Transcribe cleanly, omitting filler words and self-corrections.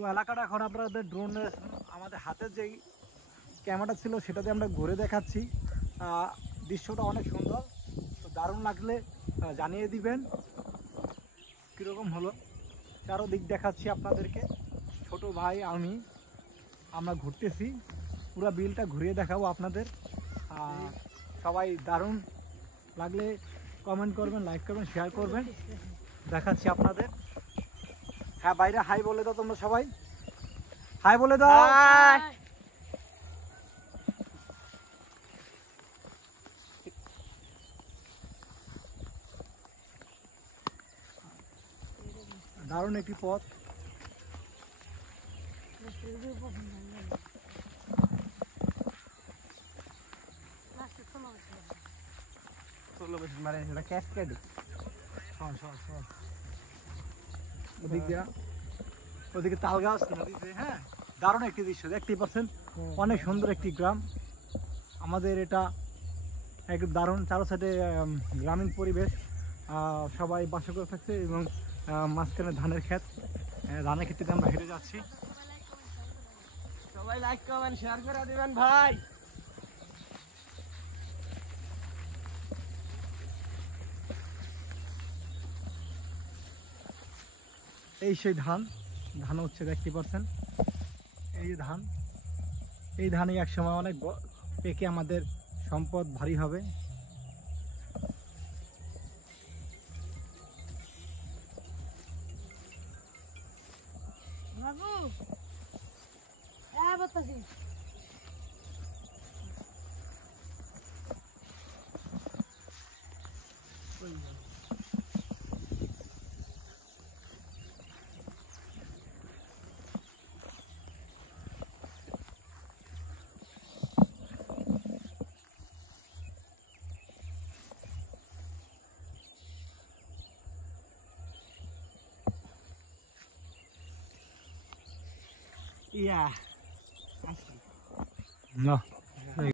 তো এলাকাটা এখন আপনাদের ড্রোনের আমাদের হাতের যেই ক্যামেরা ছিল সেটাতে আমরা ঘুরে দেখাচ্ছি। দৃশ্যটা অনেক সুন্দর, তো দারুণ লাগলে জানিয়ে দিবেন কীরকম হলো। চারোদিক দেখাচ্ছি আপনাদেরকে, ছোট ভাই আমরা ঘুরতেছি, পুরো বিলটা ঘুরিয়ে দেখাবো আপনাদের। সবাই দারুণ লাগলে কমেন্ট করবেন, লাইক করবেন, শেয়ার করবেন, দেখাচ্ছি আপনাদের। হ্যাঁ বাইরে হাই বলে দাও, তোমরা সবাই হাই বলে দাও। দারুণ একটি পথ। ওদিকে তাল গাছ নদীতে। হ্যাঁ দারুণ একটি দৃশ্য, দেখতেই পাচ্ছেন অনেক সুন্দর একটি গ্রাম আমাদের এটা, একদম দারুণ। চারো সাইডে গ্রামীণ পরিবেশ, সবাই বাস করে থাকছে এবং মাঝখানে ধানের ক্ষেত, ধানের ক্ষেত্রে আমরা হেঁটে যাচ্ছি। সবাই লাইক কমেন্ট শেয়ার করে দিবেন ভাই। এই সেই ধান হচ্ছে, দেখতে পাচ্ছেন এই যে ধান, এই ধানই একসময় অনেক পেকে আমাদের সম্পদ ভারী হবে। Yeah. No.